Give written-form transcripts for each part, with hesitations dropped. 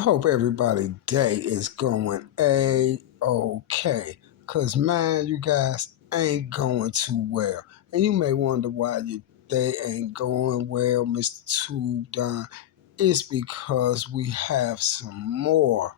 I hope everybody day is going A-okay. Cause man, you guys ain't going too well. And you may wonder why your day ain't going well, Mr. Tube Don. It's because we have some more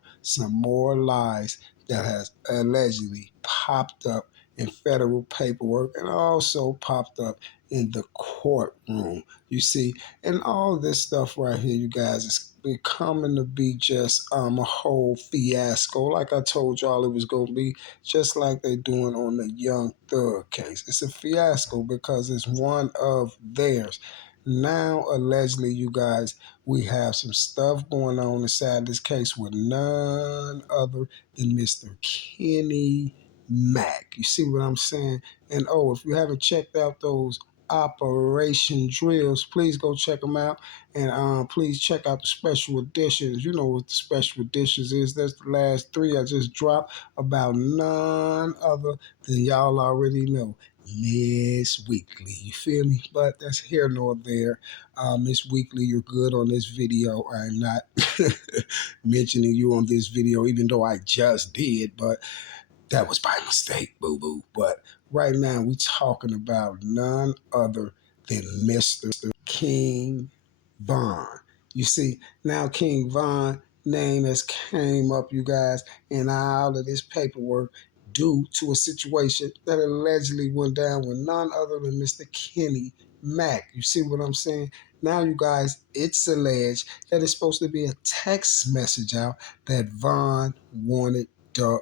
lies that has allegedly popped up in federal paperwork and also popped up in the courtroom. You see, and all this stuff right here, you guys, is becoming to be just a whole fiasco. Like I told y'all, it was gonna be just like they doing on the Young Thug case. It's a fiasco because it's one of theirs. Now, allegedly, you guys, we have some stuff going on inside this case with none other than Mr. Kenny Mack. You see what I'm saying? And oh, if you haven't checked out those operation drills, please go check them out. And please check out the special editions. You know what the special editions is. That's the last three I just dropped about none other than y'all already know. Miss Weekly, you feel me? But that's here nor there. Miss Weekly, you're good on this video. I'm not mentioning you on this video, even though I just did, but that was by mistake, boo boo. But right now, we talking about none other than Mr. King Von. You see, now King Von name has came up, you guys, in all of this paperwork due to a situation that allegedly went down with none other than Mr. Kenny Mack. You see what I'm saying? Now, you guys, it's alleged that it's supposed to be a text message out that Von wanted Duck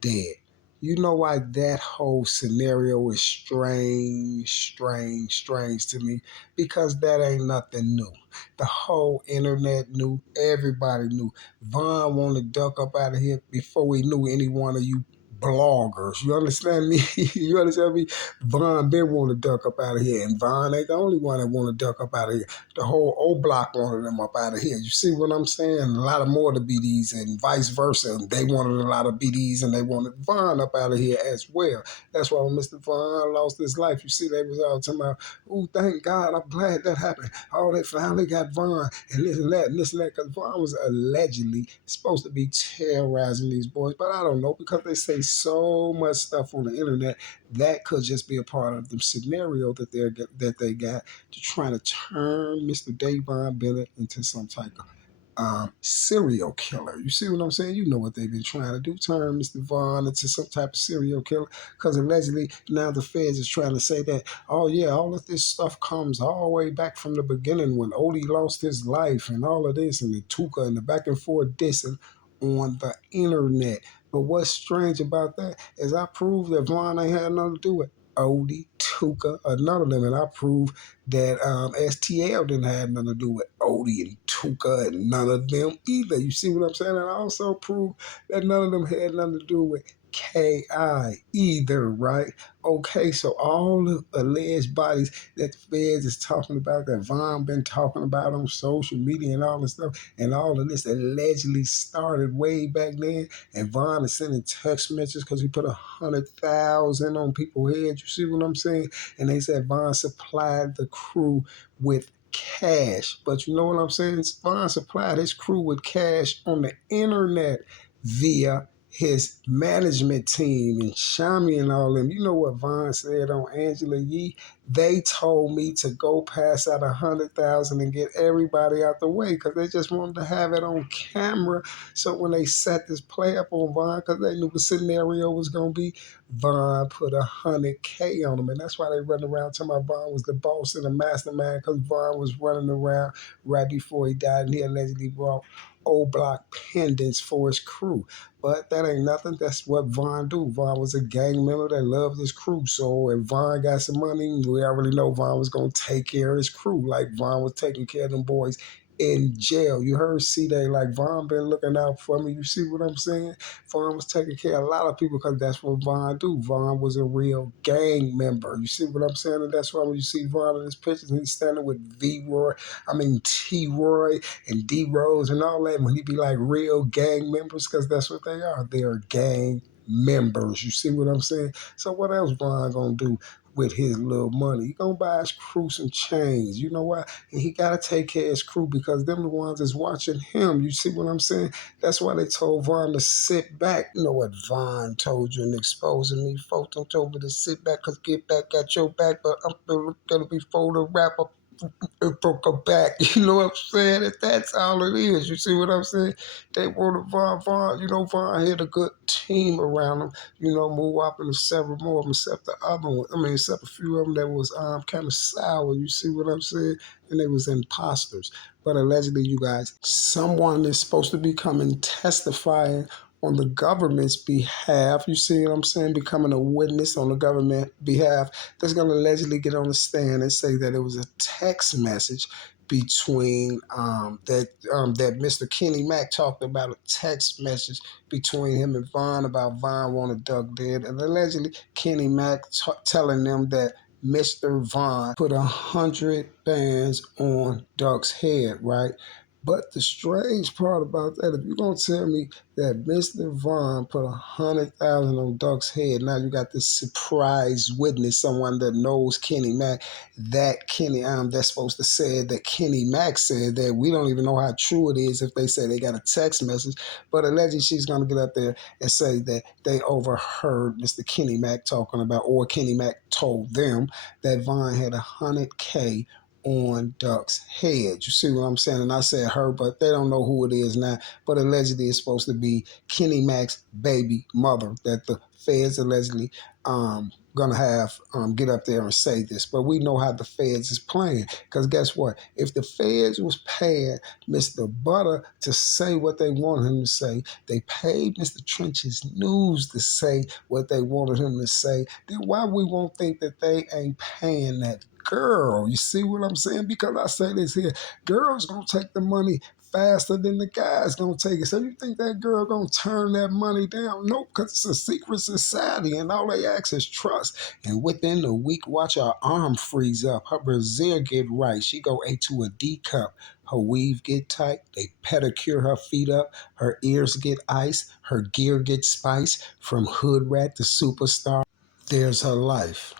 dead. You know why that whole scenario is strange to me? Because that ain't nothing new. The whole internet knew, everybody knew. Von wanted Duck up out of here before we knew any one of you bloggers. You understand me? You understand me? Von been wanted Duck up out of here, and Von ain't the only one that wanted Duck up out of here. The whole O Block wanted them up out of here. You see what I'm saying? A lot of more to BDs and vice versa. They wanted a lot of BDs and they wanted Von up out of here as well. That's why when Mr. Von lost his life, you see they was all talking about, oh, thank God, I'm glad that happened. Oh, they finally got Von and this and that and this and that. Because Von was allegedly supposed to be terrorizing these boys. But I don't know, because they say so much stuff on the internet that could just be a part of the scenario that they got to try to turn Mr. Davon Bennett into some type of serial killer. You see what I'm saying? You know what they've been trying to do, turn Mr. Vaughn into some type of serial killer, because allegedly now the feds is trying to say that, oh yeah, all of this stuff comes all the way back from the beginning when Odie lost his life and all of this and the Tuka and the back and forth dissing on the internet. But what's strange about that is I proved that Vaughn ain't had nothing to do with Odie, Tuka, or none of them, and I proved that STL didn't have nothing to do with Odie and Tuka and none of them either. You see what I'm saying? And I also proved that none of them had nothing to do with KI either, right? Okay, so all the alleged bodies that the feds is talking about, that Von been talking about on social media and all this stuff, and all of this allegedly started way back then, and Von is sending text messages because he put 100,000 on people's heads. You see what I'm saying? And they said Von supplied the crew with cash. But you know what I'm saying? Von supplied his crew with cash on the internet via his management team and Shami and all them. You know what Von said on Angela Yee? They told me to go pass out 100,000 and get everybody out the way because they just wanted to have it on camera. So when they set this play up on Von, because they knew the scenario was going to be, Von put 100K on him. And that's why they run around talking about Von was the boss and the mastermind, because Von was running around right before he died, and he allegedly brought O Block pendants for his crew. But that ain't nothing. That's what Von do. Von was a gang member that loved his crew. So if Von got some money, we already know Von was going to take care of his crew, like Von was taking care of them boys in jail. You heard C-Day, like Von been looking out for me. You see what I'm saying? Von was taking care of a lot of people because that's what Von do. Von was a real gang member. You see what I'm saying? And that's why when you see Von in his pictures, he's standing with T-Roy and D-Rose and all that, when he be like real gang members, because that's what they are. They are gang members. You see what I'm saying? So what else Von gonna do? with his little money. He gonna buy his crew some chains. You know why? And he gotta take care of his crew because them the ones that's watching him. You see what I'm saying? That's why they told Vaughn to sit back. You know what Vaughn told you in exposing me? Folks don't told me to sit back because get back got your back, but I'm gonna be for the wrap up it broke her back. You know what I'm saying? If that's all it is, you see what I'm saying? They wanted Vaughn. You know, Vaughn had a good team around him. You know, move up into several more of them, except the other one. I mean, except a few of them that was kind of sour. You see what I'm saying? And they was imposters. But allegedly, you guys, someone is supposed to be coming testifying on the government's behalf. You see what I'm saying? Becoming a witness on the government behalf that's going to allegedly get on the stand and say that it was a text message between that Mr. Kenny Mack talked about a text message between him and Vaughn about Vaughn wanted Duck dead, and allegedly Kenny Mack telling them that Mr. Vaughn put 100 bands on Duck's head, right? But the strange part about that, if you're gonna tell me that Mr. Vaughn put 100,000 on Duck's head. Now you got this surprise witness, someone that knows Kenny Mack. That Kenny, that's supposed to say that Kenny Mack said that we don't even know how true it is if they say they got a text message. But allegedly she's gonna get up there and say that they overheard Mr. Kenny Mack talking about, or Kenny Mack told them that Vaughn had 100K on Duck's head. You see what I'm saying? And I said her, but they don't know who it is now. But allegedly it's supposed to be Kenny Mack's baby mother that the feds allegedly gonna have get up there and say this. But we know how the feds is playing. Because guess what? If the feds was paying Mr. Butter to say what they wanted him to say, they paid Mr. Trench's News to say what they wanted him to say, then why we won't think that they ain't paying that girl? You see what I'm saying? Because I say this here, girls gonna take the money faster than the guy's gonna take it. So you think that girl gonna turn that money down? Nope, because it's a secret society and all they ask is trust. And within a week, watch her arm freeze up, her brassiere get right, she go A to a D cup, her weave get tight, they pedicure her feet up, her ears get ice, her gear gets spiced, from hood rat to superstar, there's her life.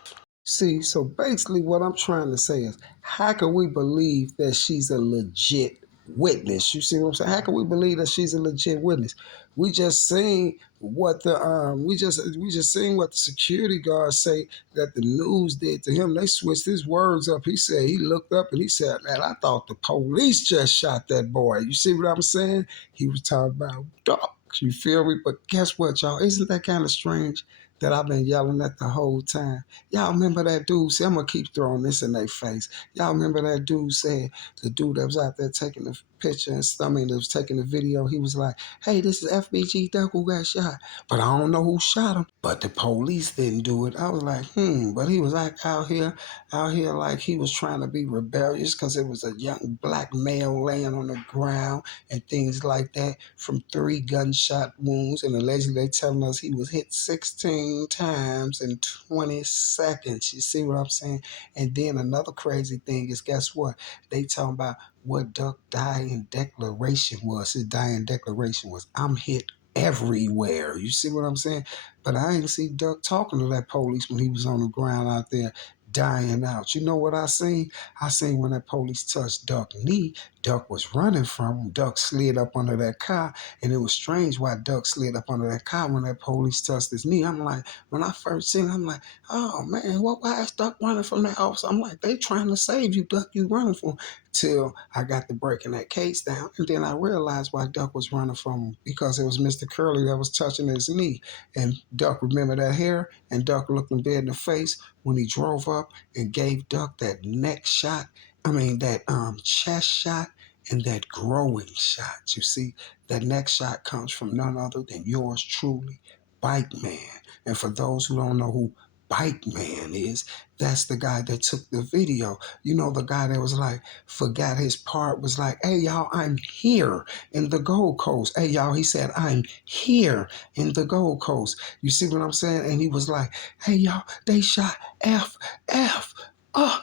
See, so basically what I'm trying to say is, how can we believe that she's a legit witness? You see what I'm saying? How can we believe that she's a legit witness? We just seen what the we just seen what the security guards say that the news did to him. They switched his words up. He said he looked up and he said, "Man, I thought the police just shot that boy." You see what I'm saying? He was talking about dogs. You feel me? But guess what, y'all? Isn't that kind of strange that I've been yelling at the whole time? Y'all remember that dude? See, I'm gonna keep throwing this in their face. Y'all remember that dude said, the dude that was out there taking the picture and stuff, I mean, that was taking the video, he was like, "Hey, this is FBG Duck who got shot, but I don't know who shot him. But the police didn't do it." I was like, but he was like out here like he was trying to be rebellious because it was a young black male laying on the ground and things like that from 3 gunshot wounds. And allegedly they telling us he was hit 16 times in 20 seconds. You see what I'm saying? And then another crazy thing is, guess what? They talking about what Duck dying declaration was. His dying declaration was, "I'm hit everywhere." You see what I'm saying? But I ain't see Duck talking to that police when he was on the ground out there dying out. You know what I seen? I seen when that police touched Duck's knee, Duck was running from him. Duck slid up under that car, and it was strange why Duck slid up under that car when that police touched his knee. I'm like, when I first seen it, I'm like, oh man, why is Duck running from that officer? I'm like, they trying to save you, Duck, you running from him. Till I got to breaking that case down, and then I realized why Duck was running from him, because it was Mr. Curly that was touching his knee. And Duck remembered that hair, and Duck looked him dead in the face when he drove up and gave Duck that neck shot. I mean, that chest shot and that growing shot. You see, that neck shot comes from none other than yours truly, Bike Man. And for those who don't know who Bike Man is, that's the guy that took the video. You know, the guy that was like, forgot his part, was like, "Hey, y'all, I'm here in the Gold Coast." Hey, y'all, he said, "I'm here in the Gold Coast." You see what I'm saying? And he was like, "Hey, y'all, they shot F, F, uh,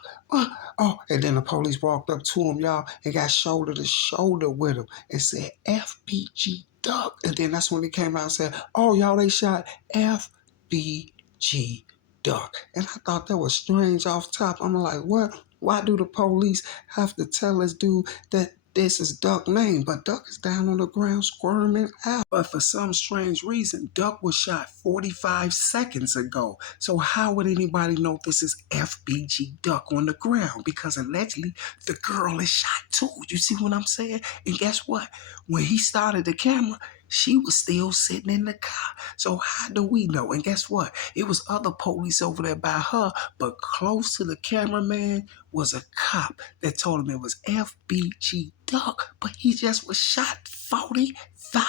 oh." And then the police walked up to him, y'all, and got shoulder to shoulder with him and said, "FBG Duck." And then that's when he came out and said, "Oh, y'all, they shot FBG Duck. And I thought that was strange off top. I'm like, what? Why do the police have to tell this dude that this is Duck's name? But Duck is down on the ground squirming out. But for some strange reason, Duck was shot 45 seconds ago. So how would anybody know this is FBG Duck on the ground? Because allegedly the girl is shot too. You see what I'm saying? And guess what? When he started the camera, she was still sitting in the car. So how do we know? And guess what? It was other police over there by her, but close to the cameraman was a cop that told him it was FBG Duck, but he just was shot 45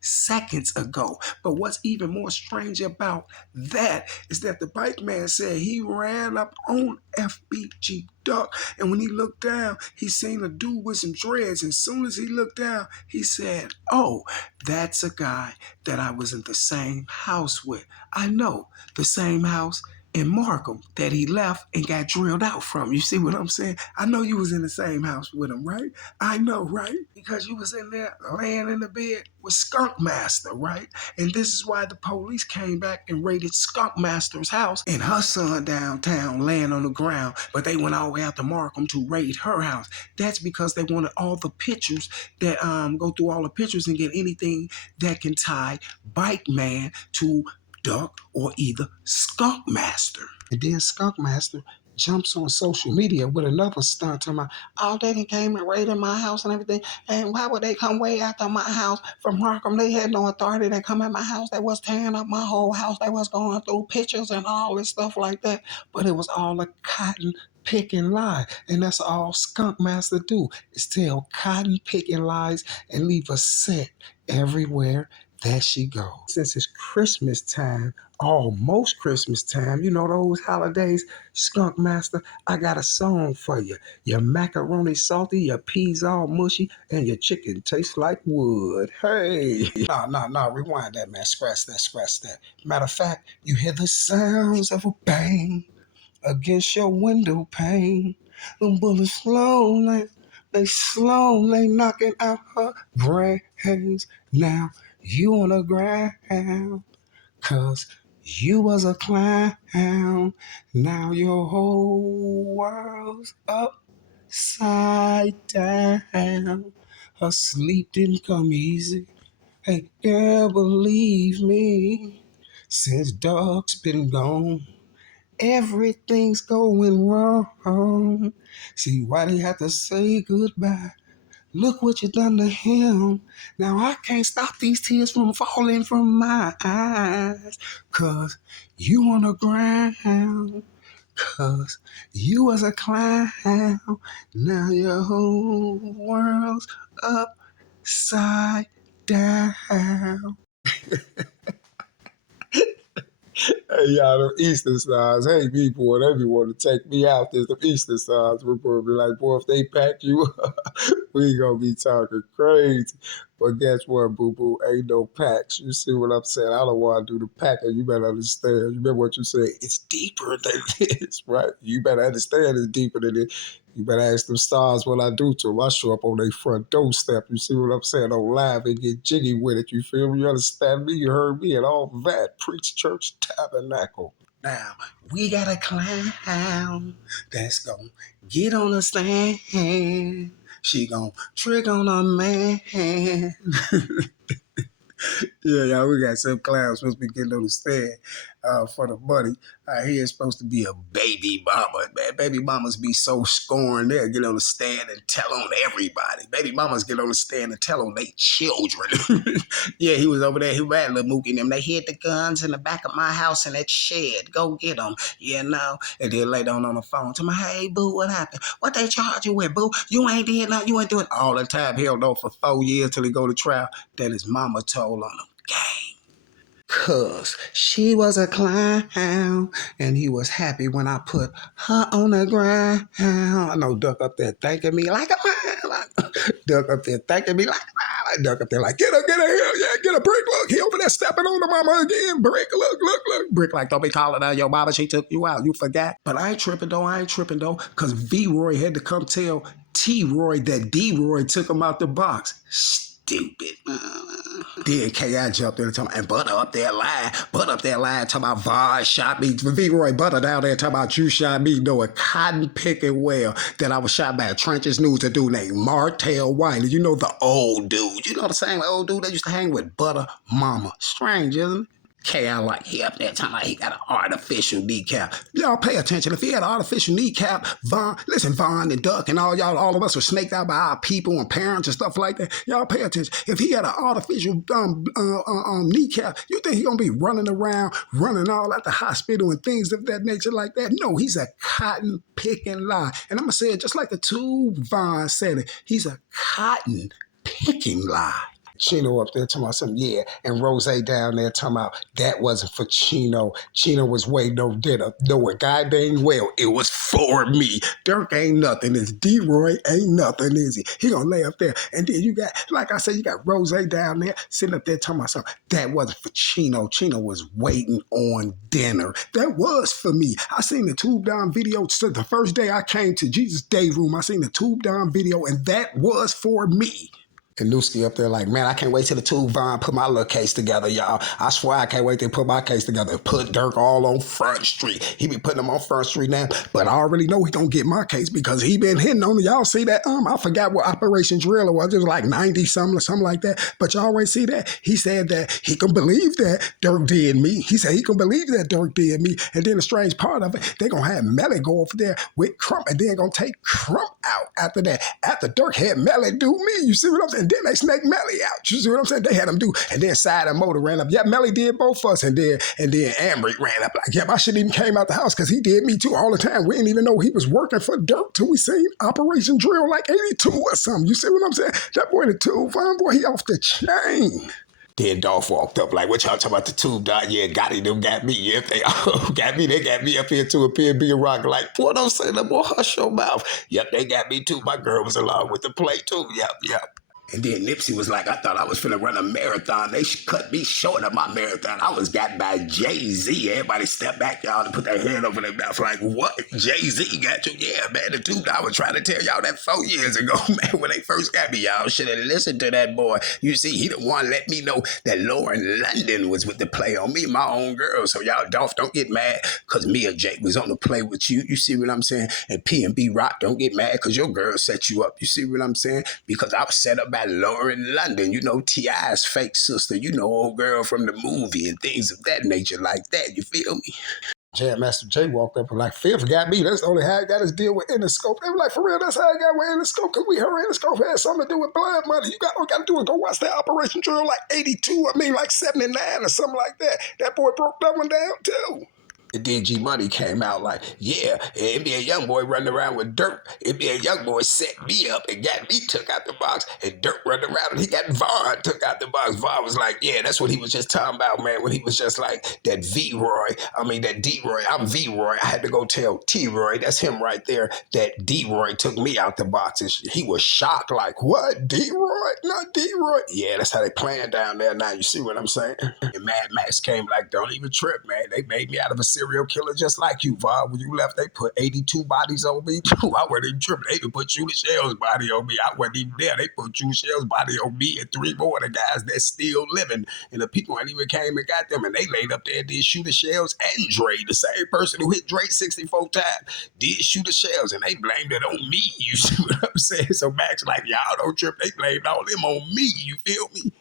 seconds ago. But what's even more strange about that is that the bike man said he ran up on FBG Duck, and when he looked down, he seen a dude with some dreads. And as soon as he looked down, he said, "Oh, that's a guy that I was in the same house with. I know, the same house in Markham that he left and got drilled out from." You see what I'm saying? I know you was in the same house with him, right? I know, right? Because you was in there laying in the bed with Skunk Master, right? And this is why the police came back and raided Skunk Master's house and her son downtown laying on the ground, but they went all the way out to Markham to raid her house. That's because they wanted all the pictures that go through all the pictures and get anything that can tie Bike Man to Duck or either Skunk Master. And then Skunk Master jumps on social media with another stunt talking about, "Oh, they done came and raided my house and everything. And why would they come way after my house from Markham? They had no authority. They come at my house. They was tearing up my whole house. They was going through pictures and all this stuff like that." But it was all a cotton picking lie. And that's all Skunk Master do is tell cotton picking lies and leave a set everywhere that she goes. Since it's Christmas time, almost Christmas time, you know those holidays, Skunk Master, I got a song for you. Your macaroni salty, your peas all mushy, and your chicken tastes like wood. Hey. No, rewind that, man. Scratch that, scratch that. Matter of fact, you hear the sounds of a bang against your window pane. Them bullets slowly knocking out her brains. Now you on the ground, 'cause you was a clown. Now your whole world's upside down. Her sleep didn't come easy. Hey, girl, believe me, since Duck's been gone, everything's going wrong. See why they have to say goodbye? Look what you done to him. Now I can't stop these tears from falling from my eyes. 'Cause you on the ground. 'Cause you was a clown. Now your whole world's upside down. Hey, y'all, them Easter signs. Hey, people, they be want to take me out. There's the Easter signs. We're going to be like, boy, if they pack you up, we going to be talking crazy. But guess what, boo-boo? Ain't no packs. You see what I'm saying? I don't want to do the packing. You better understand. You remember what you said? It's deeper than this, right? You better understand it's deeper than this. You better ask them stars what I do to them. I show up on their front doorstep. You see what I'm saying? On live and get jiggy with it. You feel me? You understand me? You heard me and all that. Preach Church Tabernacle. Now, we got a clown that's gonna get on the stand. She gonna trick on a man. Yeah, we got some clowns supposed to be getting on the stand for the money. He is supposed to be a baby mama, man. Baby mamas be so scorned. They'll get on the stand and tell on everybody. Baby mamas get on the stand and tell on their children. Yeah, he was over there. He was at Lil Mookie and them. They hid the guns in the back of my house in that shed. Go get them. Yeah, no. And then later on the phone to me, "Hey, boo, what happened? What they charge you with, boo? You ain't did nothing. You ain't doing all the time. Hell no, for 4 years till he go to trial." Then his mama told on him. Gang. 'Cause she was a clown and he was happy when I put her on the ground. I know Duck up there thanking me like a man. Duck up there thanking me like a man. Duck up there like, get her here. Yeah, get a Brick. Look, he over there stepping on the mama again. Brick, look. Brick like, don't be calling out your mama. She took you out. You forgot. But I ain't tripping though. 'Cause V-Roy had to come tell T-Roy that D-Roy took him out the box. Stupid. Then K.I. jumped in and talking, and Butter up there lying, talking about Vaughn shot me. V-Roy Butter down there talking about you shot me, knowing cotton picking well that I was shot by a Trenches News, a dude named Martell Wiley. You know, the old dude. You know the same old dude that used to hang with Butter Mama. Strange, isn't it? K.I. like, he up there talking like he got an artificial kneecap. Y'all pay attention. If he had an artificial kneecap, Vaughn and Duck and all of us were snaked out by our people and parents and stuff like that. Y'all pay attention. If he had an artificial kneecap, you think he gonna be running around, running all at the hospital and things of that nature like that? No, he's a cotton picking lie. And I'm gonna say it just like the two Vaughn said it. He's a cotton picking lie. Chino up there talking about something, yeah, and Rose down there talking about that wasn't for Chino. Chino was waiting on dinner. No, a guy dang well, it was for me. Dirk ain't nothing. It's D-Roy ain't nothing, is he? He gonna lay up there. And then you got, like I said, you got Rose down there sitting up there talking about something. That wasn't for Chino. Chino was waiting on dinner. That was for me. I seen the Tube Down video. So the first day I came to Jesus' Day Room, I seen the Tube Down video, and that was for me. And Newski up there like, man, I can't wait till the two Vaughn put my little case together, y'all. I swear I can't wait to put my case together. Put Dirk all on Front Street. He be putting them on Front Street now, but I already know he gonna get my case because he been hitting on it. Y'all see that? I forgot what Operation Drill was. It was like 90 something or something like that. But y'all already see that? He said that he can believe that Dirk did me. He said he can believe that Dirk did me. And then the strange part of it, they gonna have Melly go over there with Crump and then gonna take Crump out after that. After Dirk had Melly do me, you see what I'm saying? And then they snake Melly out. You see what I'm saying? They had him do. And then Side and Motor ran up. Yeah, Melly did both of us. And then Ambry ran up like, yeah, I shouldn't even came out the house because he did me too all the time. We didn't even know he was working for Dirk till we seen Operation Drill like 82 or something. You see what I'm saying? That boy, the Tube Vaughn boy, he off the chain. Then Dolph walked up like, what y'all talking about the Tube Dog? Yeah, Gotti them got me. Yeah, if they all got me, they got me up here too, up here being rock. Like, boy, don't say that, boy, hush your mouth. Yep, they got me too. My girl was along with the play too. Yep. And then Nipsey was like, I thought I was finna run a marathon. They cut me short of my marathon. I was got by Jay-Z. Everybody step back, y'all, and put their hand over their mouth like, what? Jay-Z got you? Yeah, man, the dude I was trying to tell y'all that 4 years ago, man, when they first got me. Y'all should have listened to that boy. You see, he the one let me know that Lauren London was with the play on me, my own girl. So y'all, Dolph, don't get mad because me or Jake was on the play with you. You see what I'm saying? And P&B Rock, don't get mad because your girl set you up. You see what I'm saying? Because I was set up by Lauren London, you know, T.I.'s fake sister, you know, old girl from the movie and things of that nature like that, you feel me? Jam Master Jay walked up and like, Fifth got me. That's the only how I got his deal with Interscope. They were like, for real, that's how I got with Interscope, because we heard Interscope had something to do with blood money. All you got to do is go watch that Operation Drill like 82, like 79 or something like that. That boy broke that one down too. And then G Money came out like, yeah, NBA Youngboy running around with Dirk. NBA Youngboy set me up and got me took out the box. And Dirk running around and he got Vaughn took out the box. Vaughn was like, yeah, that's what he was just talking about, man, when he was just like, that that D-Roy, I'm V-Roy. I had to go tell T-Roy, that's him right there, that D-Roy took me out the box. And he was shocked like, what, D-Roy? Not D-Roy? Yeah, that's how they playing down there now. You see what I'm saying? And Mad Max came like, don't even trip, man. They made me out of a serial killer just like you, Vaughn. When you left, they put 82 bodies on me too. I wasn't even tripping. They even put Julie Shell's body on me. I wasn't even there. They put Julie Shell's body on me and 3 more of the guys that's still living. And the people ain't even came and got them. And they laid up there and did Shooter Shells and Dre, the same person who hit Dre 64 times, did Shooter Shells. And they blamed it on me. You see what I'm saying? So Max like, y'all don't trip. They blamed all them on me. You feel me?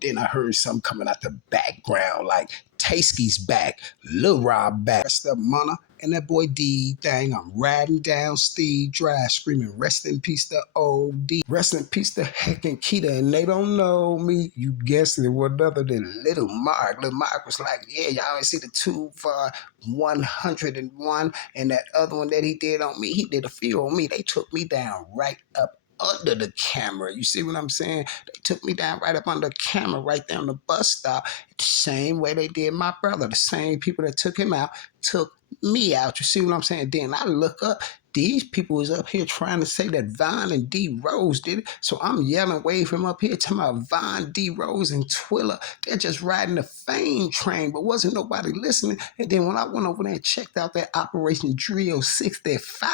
Then I heard something coming out the background like Tasky's back, Lil Rob back, Step Mana, and that boy D thing. I'm riding down Steve Drive screaming, rest in peace to OD, rest in peace to Heck and Keita, and they don't know me. You guessed it, what other than Little Mark. Little Mark was like, yeah, y'all ain't see the 2 for 101, and that other one that he did on me, he did a few on me. They took me down right up under the camera. You see what I'm saying? They took me down right up under the camera, right there on the bus stop. The same way they did my brother. The same people that took him out took me out. You see what I'm saying? Then I look up these people is up here trying to say that Von and D Rose did it. So I'm yelling, wave from up here, talking about Von, D Rose, and Twiller. They're just riding the fame train, but wasn't nobody listening. And then when I went over there and checked out that Operation Drill 6, that 5,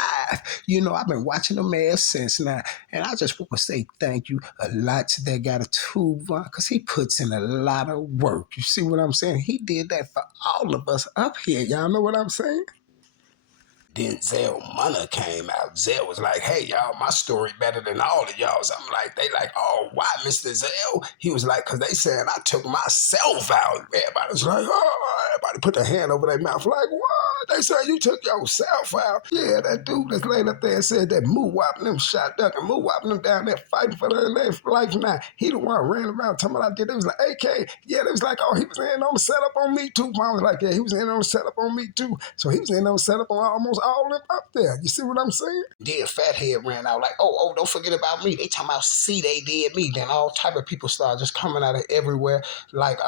I've been watching them ever since now. And I just want to say thank you a lot to that guy, too, Von, because he puts in a lot of work. You see what I'm saying? He did that for all of us up here. Y'all know what I'm saying? Then Zell Munna came out. Zell was like, hey, y'all, my story better than all of y'all's. I'm like, they like, oh, why, Mr. Zell? He was like, because they said I took myself out. Everybody was like, oh, everybody put their hand over their mouth like, what? They said you took yourself out. Yeah, that dude that's laying up there and said that Moo whopping them shot duck and Moo whopping them down there fighting for their life now. He the one ran around talking about I did. It was like, AK, yeah, they was like, oh, he was in on the setup on me too. Mom was like, yeah, he was in on the setup on me too. So he was in on the setup on almost all of them up there. You see what I'm saying? Then Fathead ran out like, oh, don't forget about me. They talking about, see, they did me. Then all type of people started just coming out of everywhere, like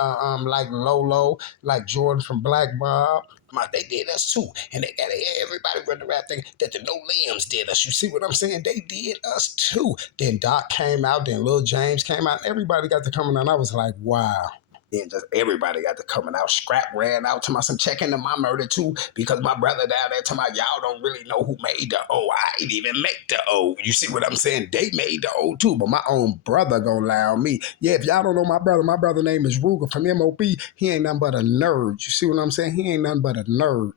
Lolo, like Jordan from Black Bob. They did us too. And they got everybody running around thinking that the No Limbs did us. You see what I'm saying? They did us too. Then Doc came out, then Lil James came out, and everybody got to coming out. And I was like, wow. Then just everybody got to coming out. Scrap ran out to my some check into my murder too, because my brother down there to my y'all don't really know who made the O. I ain't even make the O. You see what I'm saying? They made the O too, but my own brother gonna allow me. Yeah, if y'all don't know my brother name is Ruger from MOB. He ain't nothing but a nerd. You see what I'm saying? He ain't nothing but a nerd.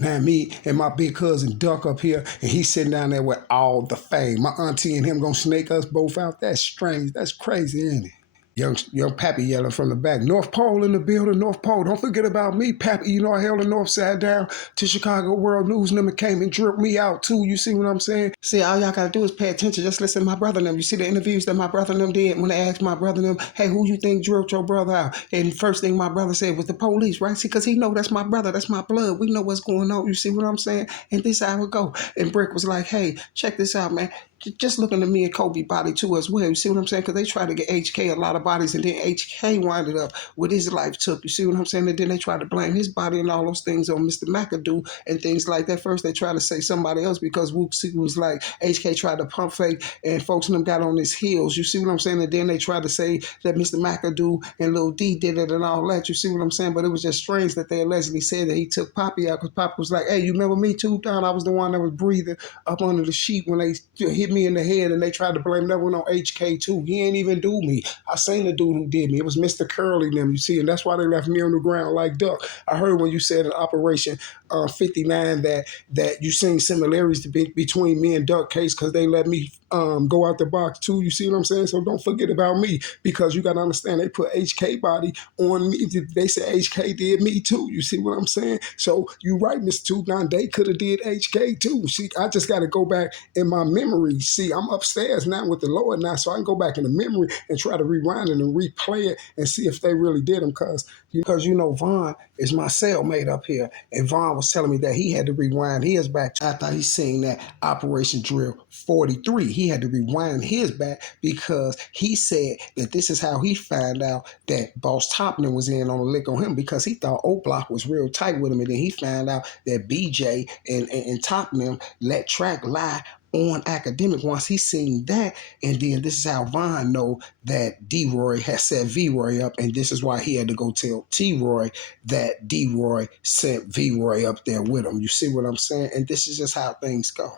Now me and my big cousin Duck up here, and he's sitting down there with all the fame. My auntie and him gonna snake us both out. That's strange. That's crazy, ain't it? Young Pappy yelling from the back. North Pole in the building, North Pole. Don't forget about me, Pappy. I held the North Side down to Chicago World News and them and came and dripped me out too. You see what I'm saying? See, all y'all gotta do is pay attention. Just listen to my brother and them. You see the interviews that my brother and them did when they asked my brother and them, hey, who you think dripped your brother out? And first thing my brother said was the police, right? See, because he know that's my brother. That's my blood. We know what's going on. You see what I'm saying? And this how it go. And Brick was like, hey, check this out, man. Just looking at me and Kobe body too as well. You see what I'm saying? Because they tried to get HK a lot of bodies, and then HK winded up with his life took. You see what I'm saying? And then they tried to blame his body and all those things on Mr. McAdoo and things like that. First, they tried to say somebody else because Wooksy was like, HK tried to pump fake, and folks and them got on his heels. You see what I'm saying? And then they tried to say that Mr. McAdoo and Lil D did it and all that. You see what I'm saying? But it was just strange that they allegedly said that he took Poppy out because Poppy was like, hey, you remember me too, Don? I was the one that was breathing up under the sheet when they hit me in the head, and they tried to blame that one on HK too. He ain't even do me. I seen the dude who did me. It was Mr. Curly them, you see, and that's why they left me on the ground like Duck. I heard when you said in Operation 59 that you seen similarities between me and Duck case because they let me go out the box too. You see what I'm saying? So don't forget about me, because you got to understand they put HK body on me. They said HK did me too. You see what I'm saying? So you right, Mr. 29. They could have did HK too. See, I just got to go back in my memory. See, I'm upstairs now with the Lord now, so I can go back in the memory and try to rewind it and replay it and see if they really did them. Because Vaughn is my cellmate up here, and Vaughn was telling me that he had to rewind his back after he seen that Operation Drill 43. He had to rewind his back because he said that this is how he found out that Boss Toppman was in on a lick on him, because he thought O Block was real tight with him, and then he found out that BJ and Toppman let Track lie on Academic once he seen that. And then this is how Von know that D-Roy has set V-Roy up, and this is why he had to go tell T-Roy that D-Roy sent V-Roy up there with him. You see what I'm saying? And this is just how things go.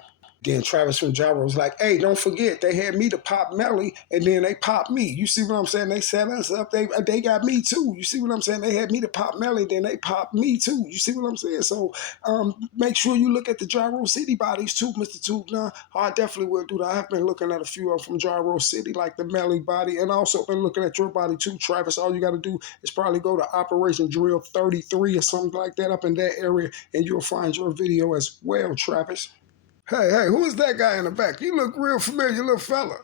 Then Travis from Java was like, hey, don't forget, they had me to pop Melly, and then they popped me. You see what I'm saying? They set us up. They got me too. You see what I'm saying? They had me to pop Melly, then they popped me too. You see what I'm saying? So make sure you look at the Gyro City bodies too, Mr. Tubna. I definitely will do that. I've been looking at a few of them from Gyro City, like the Melly body, and also been looking at your body too, Travis. All you got to do is probably go to Operation Drill 33 or something like that up in that area, and you'll find your video as well, Travis. Hey, who is that guy in the back? You look real familiar, little fella.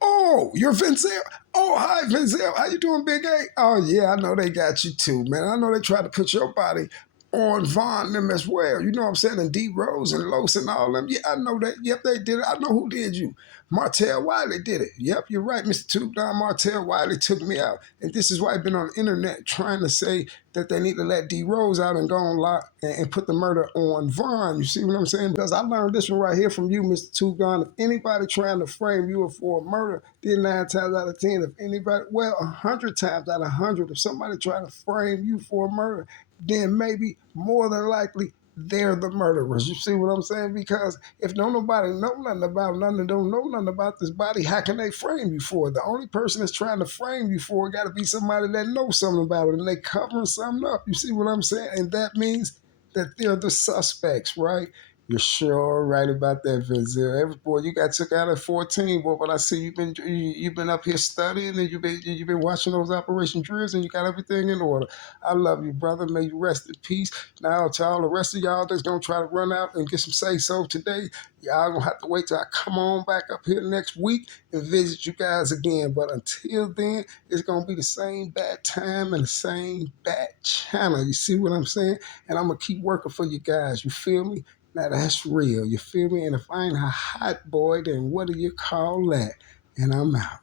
Oh, you're Vinzel. Oh, hi, Vinzel. How you doing, Big A? Oh, yeah, I know they got you too, man. I know they tried to put your body on Von them as well. You know what I'm saying? And D Rose and Los and all them. Yeah, I know that. Yep, they did it. I know who did you. Martell Wiley did it. Yep, you're right, Mr. Two Don. Martell Wiley took me out. And this is why I've been on the internet trying to say that they need to let D Rose out and go on lock and put the murder on Von. You see what I'm saying? Because I learned this one right here from you, Mr. Two Gun. If anybody trying to frame you for a murder, then 9 times out of 10, if anybody, well, 100 times out of 100, if somebody trying to frame you for a murder, then maybe more than likely they're the murderers. You see what I'm saying? Because if don't nobody know nothing about nothing, don't know nothing about this body, how can they frame you for it? The only person that's trying to frame you for it got to be somebody that knows something about it, and they covering something up. You see what I'm saying? And that means that they're the suspects, right? You're sure right about that, Vinzel. Every boy, you got took out at 14, boy. But I see you've been up here studying and you've been watching those operation drills and you got everything in order. I love you, brother. May you rest in peace. Now to all the rest of y'all that's gonna try to run out and get some say so today, y'all gonna have to wait till I come on back up here next week and visit you guys again. But until then, it's gonna be the same bad time and the same bad channel. You see what I'm saying? And I'm gonna keep working for you guys. You feel me? Now that's real. You feel me? And if I ain't a hot boy, then what do you call that? And I'm out.